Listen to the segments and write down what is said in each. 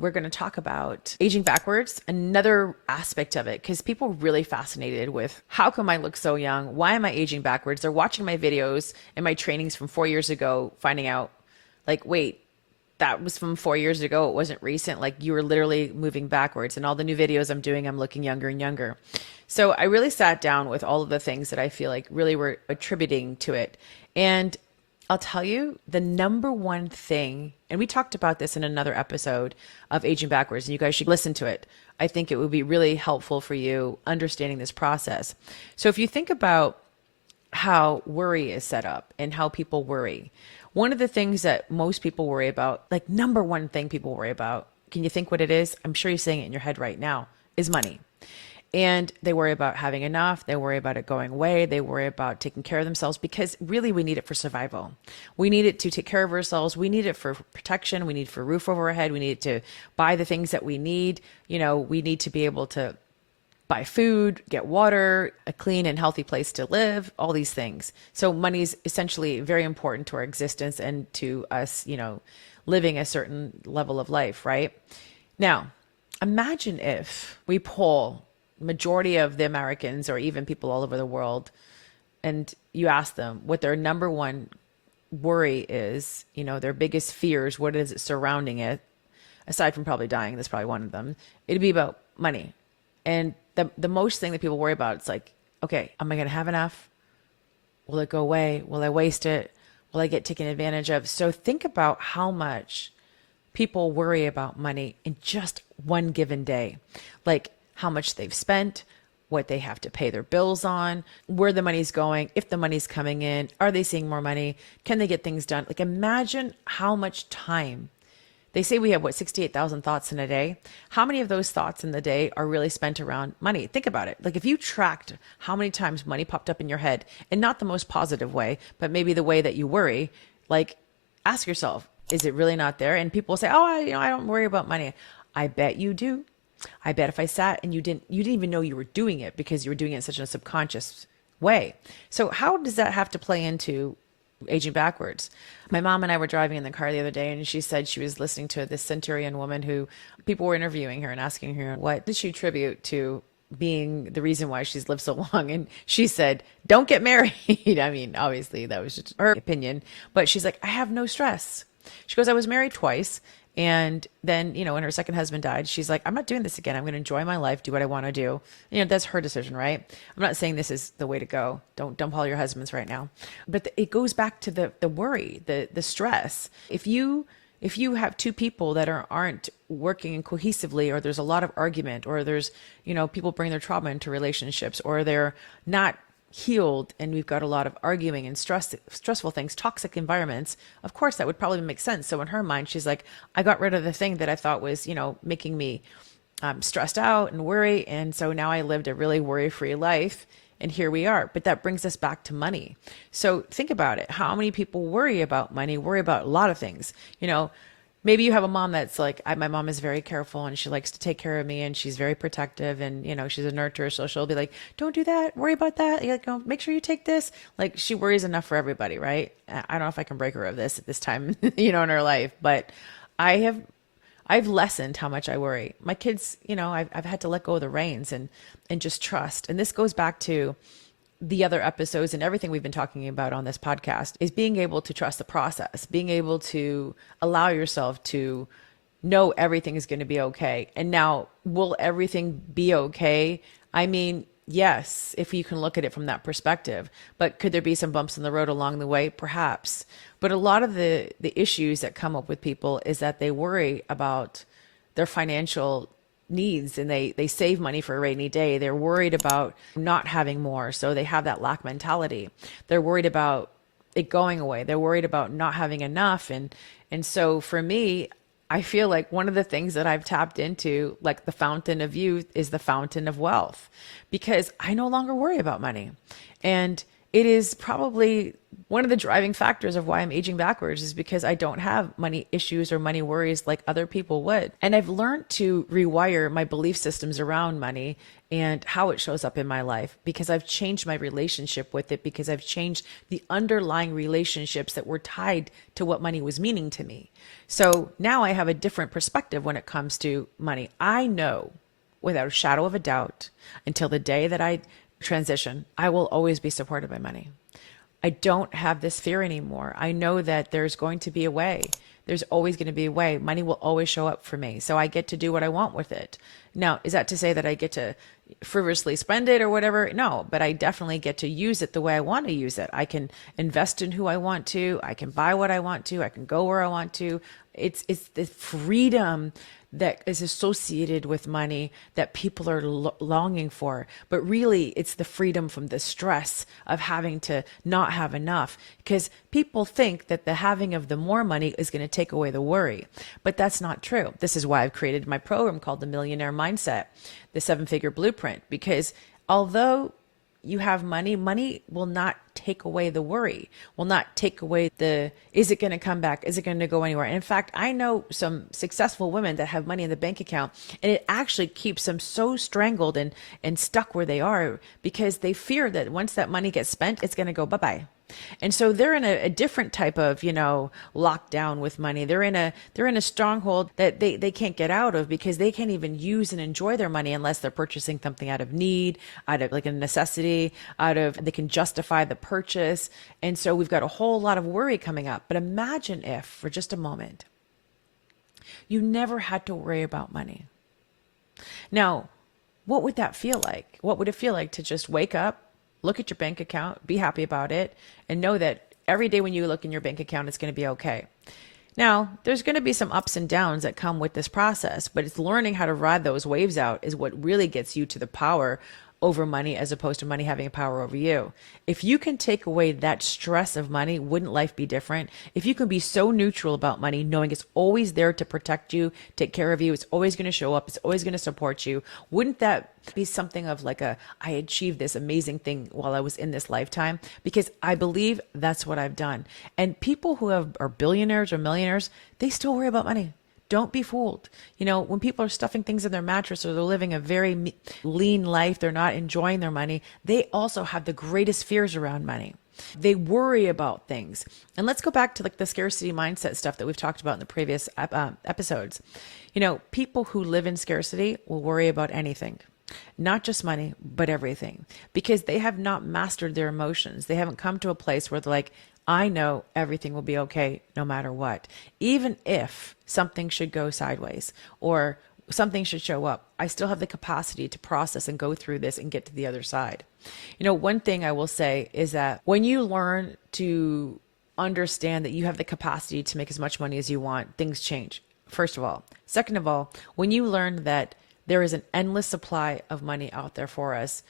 we're going to talk about aging backwards, another aspect of it, because people are really fascinated with how come I look so young? Why am I aging backwards? They're watching my videos and my trainings from 4 years ago, finding out like, wait, that was from 4 years ago. It wasn't recent. Like you were literally moving backwards. And all the new videos I'm doing, I'm looking younger and younger. So I really sat down with all of the things that I feel like really were attributing to it. And I'll tell you the number one thing, and we talked about this in another episode of Aging Backwards, and you guys should listen to it. I think it would be really helpful for you understanding this process. So if you think about how worry is set up and how people worry, one of the things that most people worry about, like number one thing people worry about, can you think what it is? I'm sure you're saying it in your head right now, is money. And they worry about having enough. They worry about it going away. They worry about taking care of themselves because really we need it for survival. We need it to take care of ourselves. We need it for protection. We need it for a roof over our head. We need it to buy the things that we need. You know, we need to be able to buy food, get water, a clean and healthy place to live, all these things. So money is essentially very important to our existence and to us, you know, living a certain level of life, right? Now, imagine if we poll majority of the Americans or even people all over the world, and you ask them what their number one worry is, you know, their biggest fears, what is it surrounding it, aside from probably dying, that's probably one of them, it'd be about money. And the most thing that people worry about, it's like, okay, am I going to have enough? Will it go away? Will I waste it? Will I get taken advantage of? So think about how much people worry about money in just one given day. Like, how much they've spent, what they have to pay their bills on, where the money's going, if the money's coming in, are they seeing more money? Can they get things done? Like imagine how much time. They say we have 68,000 thoughts in a day. How many of those thoughts in the day are really spent around money? Think about it. Like if you tracked how many times money popped up in your head, and not the most positive way, but maybe the way that you worry, like ask yourself, is it really not there? And people say, oh, I don't worry about money. I bet you do. I bet if I sat and you didn't even know you were doing it because you were doing it in such a subconscious way. So how does that have to play into aging backwards? My mom and I were driving in the car the other day, and she said she was listening to this centurion woman who people were interviewing her and asking her what did she attribute to being the reason why she's lived so long. And she said, don't get married. I mean, obviously that was just her opinion, but she's like, I have no stress. She goes, I was married twice. And then, you know, when her second husband died, she's like, I'm not doing this again. I'm going to enjoy my life, do what I want to do. You know, that's her decision, right? I'm not saying this is the way to go. Don't dump all your husbands right now. But it goes back to the worry, the stress. If you have two people that aren't working cohesively, or there's a lot of argument, or there's, you know, people bring their trauma into relationships, or they're not healed and we've got a lot of arguing and stressful things, toxic environments, of course that would probably make sense. So in her mind, she's like, I got rid of the thing that I thought was, you know, making me stressed out and worry. And so now I lived a really worry-free life. And here we are. But that brings us back to money. So think about it. How many people worry about money, worry about a lot of things? You know, maybe you have a mom that's like, my mom is very careful and she likes to take care of me and she's very protective and, you know, she's a nurturer. So she'll be like, don't do that. Worry about that. You're like, oh, make sure you take this. Like she worries enough for everybody, right? I don't know if I can break her of this at this time, you know, in her life, but I've lessened how much I worry. My kids, you know, I've had to let go of the reins and just trust. And this goes back to the other episodes and everything we've been talking about on this podcast, is being able to trust the process, being able to allow yourself to know everything is going to be okay. And now, will everything be okay? I mean, yes, if you can look at it from that perspective, but could there be some bumps in the road along the way? Perhaps. But a lot of the issues that come up with people is that they worry about their financial needs and they save money for a rainy day. They're worried about not having more. So they have that lack mentality. They're worried about it going away. They're worried about not having enough. And so for me, I feel like one of the things that I've tapped into, like the fountain of youth, is the fountain of wealth, because I no longer worry about money. And it is probably one of the driving factors of why I'm aging backwards, is because I don't have money issues or money worries like other people would. And I've learned to rewire my belief systems around money and how it shows up in my life, because I've changed my relationship with it, because I've changed the underlying relationships that were tied to what money was meaning to me. So now I have a different perspective when it comes to money. I know without a shadow of a doubt until the day that I transition, I will always be supported by money. I don't have this fear anymore. I know that there's going to be a way. There's always going to be a way. Money will always show up for me. So I get to do what I want with it. Now, is that to say that I get to frivolously spend it or whatever? No, but I definitely get to use it the way I want to use it. I can invest in who I want to. I can buy what I want to. I can go where I want to. It's the freedom that is associated with money that people are longing for. But really, it's the freedom from the stress of having to not have enough. Because people think that the having of the more money is going to take away the worry. But that's not true. This is why I've created my program called the Millionaire Mindset, the 7-figure blueprint. Because although you have money, money will not take away the worry, will not take away the, is it going to come back? Is it going to go anywhere? And in fact, I know some successful women that have money in the bank account, and it actually keeps them so strangled and stuck where they are because they fear that once that money gets spent, it's going to go bye-bye. And so they're in a different type of, lockdown with money. They're in a stronghold that they can't get out of because they can't even use and enjoy their money unless they're purchasing something out of need, out of like a necessity, they can justify the purchase. And so we've got a whole lot of worry coming up. But imagine if for just a moment, you never had to worry about money. Now, what would that feel like? What would it feel like to just wake up, look at your bank account, be happy about it, and know that every day when you look in your bank account, it's going to be okay? Now, there's going to be some ups and downs that come with this process, but it's learning how to ride those waves out is what really gets you to the power over money as opposed to money having a power over you. If you can take away that stress of money, wouldn't life be different? If you can be so neutral about money, knowing it's always there to protect you, take care of you, it's always going to show up, it's always going to support you, wouldn't that be something of like I achieved this amazing thing while I was in this lifetime? Because I believe that's what I've done. And people who are billionaires or millionaires, they still worry about money. Don't be fooled. When people are stuffing things in their mattress or they're living a very lean life, they're not enjoying their money, they also have the greatest fears around money. They worry about things. And let's go back to like the scarcity mindset stuff that we've talked about in the previous episodes. People who live in scarcity will worry about anything. Not just money, but everything, because they have not mastered their emotions. They haven't come to a place where they're like, I know everything will be okay no matter what. Even if something should go sideways or something should show up, I still have the capacity to process and go through this and get to the other side. One thing I will say is that when you learn to understand that you have the capacity to make as much money as you want, things change, first of all. Second of all, when you learn that there is an endless supply of money out there for us,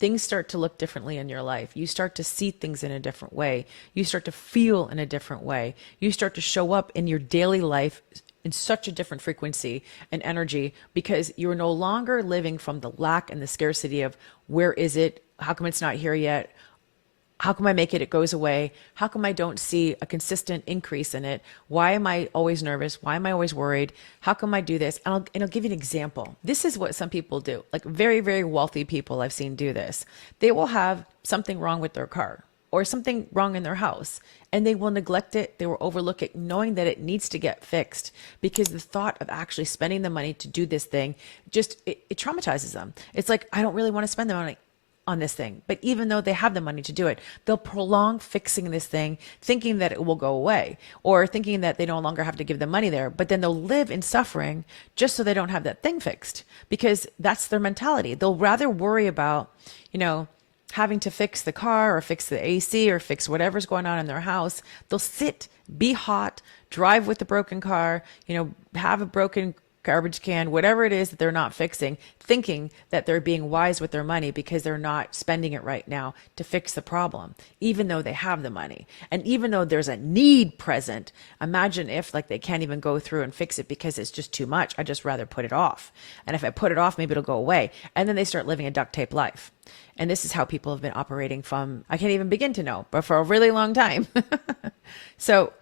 things start to look differently in your life. You start to see things in a different way. You start to feel in a different way. You start to show up in your daily life in such a different frequency and energy because you're no longer living from the lack and the scarcity of where is it? How come it's not here yet? How come I make it goes away? How come I don't see a consistent increase in it? Why am I always nervous? Why am I always worried? How come I do this? And I'll give you an example. This is what some people do. Like very, very wealthy people I've seen do this. They will have something wrong with their car or something wrong in their house, and they will neglect it. They will overlook it, knowing that it needs to get fixed because the thought of actually spending the money to do this thing it traumatizes them. It's like, I don't really want to spend the money on this thing. But even though they have the money to do it, they'll prolong fixing this thing, thinking that it will go away or thinking that they no longer have to give the money there. But then they'll live in suffering just so they don't have that thing fixed because that's their mentality. They'll rather worry about, having to fix the car or fix the AC or fix whatever's going on in their house. They'll sit, be hot, drive with the broken car, have a broken garbage can, whatever it is that they're not fixing, thinking that they're being wise with their money because they're not spending it right now to fix the problem, even though they have the money. And even though there's a need present, imagine if they can't even go through and fix it because it's just too much. I'd just rather put it off. And if I put it off, maybe it'll go away. And then they start living a duct tape life. And this is how people have been operating from, I can't even begin to know, but for a really long time. So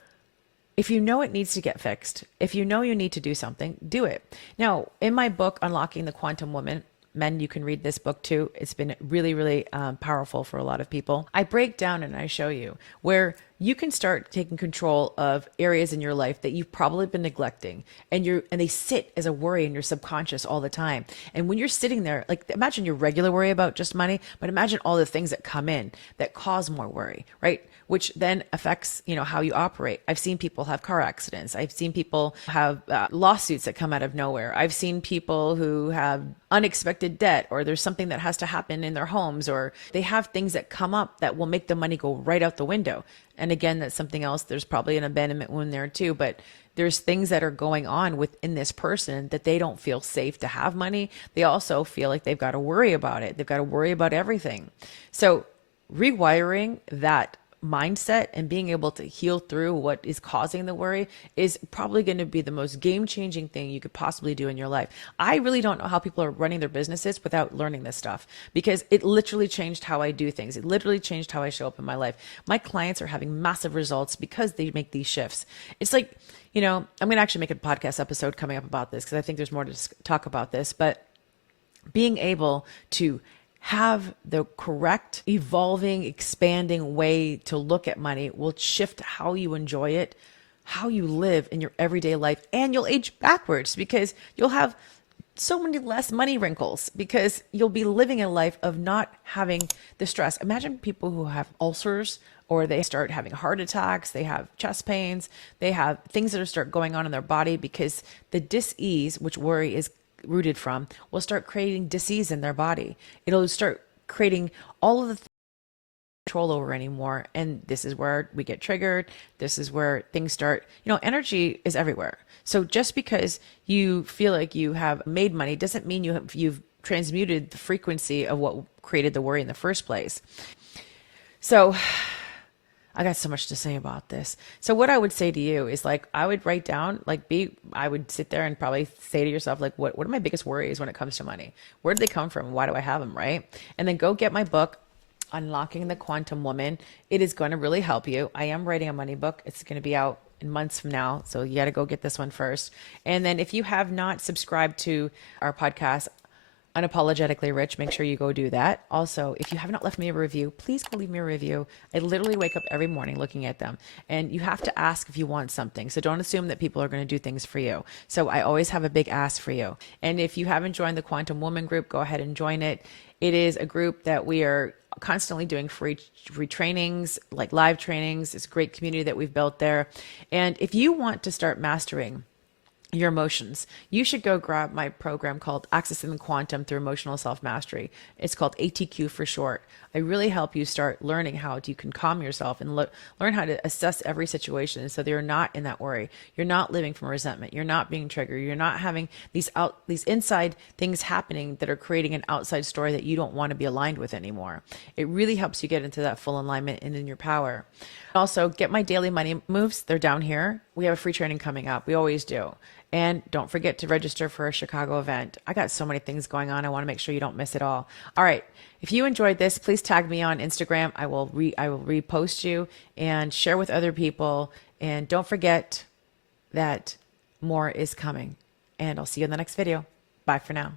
if you know it needs to get fixed, if you know you need to do something, do it. Now, in my book, Unlocking the Quantum Woman, men, you can read this book too. It's been really, really powerful for a lot of people. I break down and I show you where you can start taking control of areas in your life that you've probably been neglecting, and they sit as a worry in your subconscious all the time. And when you're sitting there, like imagine your regular worry about just money, but imagine all the things that come in that cause more worry, right? Which then affects, how you operate. I've seen people have car accidents. I've seen people have lawsuits that come out of nowhere. I've seen people who have unexpected debt, or there's something that has to happen in their homes, or they have things that come up that will make the money go right out the window. And again, that's something else. There's probably an abandonment wound there too, but there's things that are going on within this person that they don't feel safe to have money. They also feel like they've got to worry about it. They've got to worry about everything. So rewiring that mindset and being able to heal through what is causing the worry is probably going to be the most game-changing thing you could possibly do in your life. I really don't know how people are running their businesses without learning this stuff, because it literally changed how I do things. It literally changed how I show up in my life. My clients are having massive results because they make these shifts. It's like, I'm going to actually make a podcast episode coming up about this because I think there's more to talk about this, but being able to have the correct, evolving, expanding way to look at money will shift how you enjoy it, how you live in your everyday life, and you'll age backwards because you'll have so many less money wrinkles because you'll be living a life of not having the stress. Imagine people who have ulcers, or they start having heart attacks, they have chest pains, they have things that start going on in their body because the dis-ease, which worry is rooted from, will start creating disease in their body. It'll start creating all of the control over anymore. And this is where we get triggered. This is where things start, energy is everywhere. So just because you feel like you have made money doesn't mean you've transmuted the frequency of what created the worry in the first place. So I got so much to say about this. So what I would say to you is I would write down, I would sit there and probably say to yourself, what are my biggest worries when it comes to money? Where do they come from? Why do I have them? Right. And then go get my book, Unlocking the Quantum Woman. It is going to really help you. I am writing a money book. It's going to be out in months from now. So you got to go get this one first. And then if you have not subscribed to our podcast, Unapologetically Rich, make sure you go do that. Also, if you have not left me a review, please go leave me a review. I literally wake up every morning looking at them, and you have to ask if you want something. So don't assume that people are going to do things for you. So I always have a big ask for you. And if you haven't joined the Quantum Woman group, go ahead and join it. It is a group that we are constantly doing free trainings, like live trainings. It's a great community that we've built there. And if you want to start mastering your emotions, you should go grab my program called Accessing the Quantum through Emotional Self-Mastery. It's called ATQ for short. I really help you start learning how you can calm yourself and learn how to assess every situation so that you're not in that worry. You're not living from resentment. You're not being triggered. You're not having these inside things happening that are creating an outside story that you don't want to be aligned with anymore. It really helps you get into that full alignment and in your power. Also, get my daily money moves. They're down here. We have a free training coming up. We always do. And don't forget to register for a Chicago event. I got so many things going on. I want to make sure you don't miss it all. All right. If you enjoyed this, please tag me on Instagram. I will repost you and share with other people. And don't forget that more is coming. And I'll see you in the next video. Bye for now.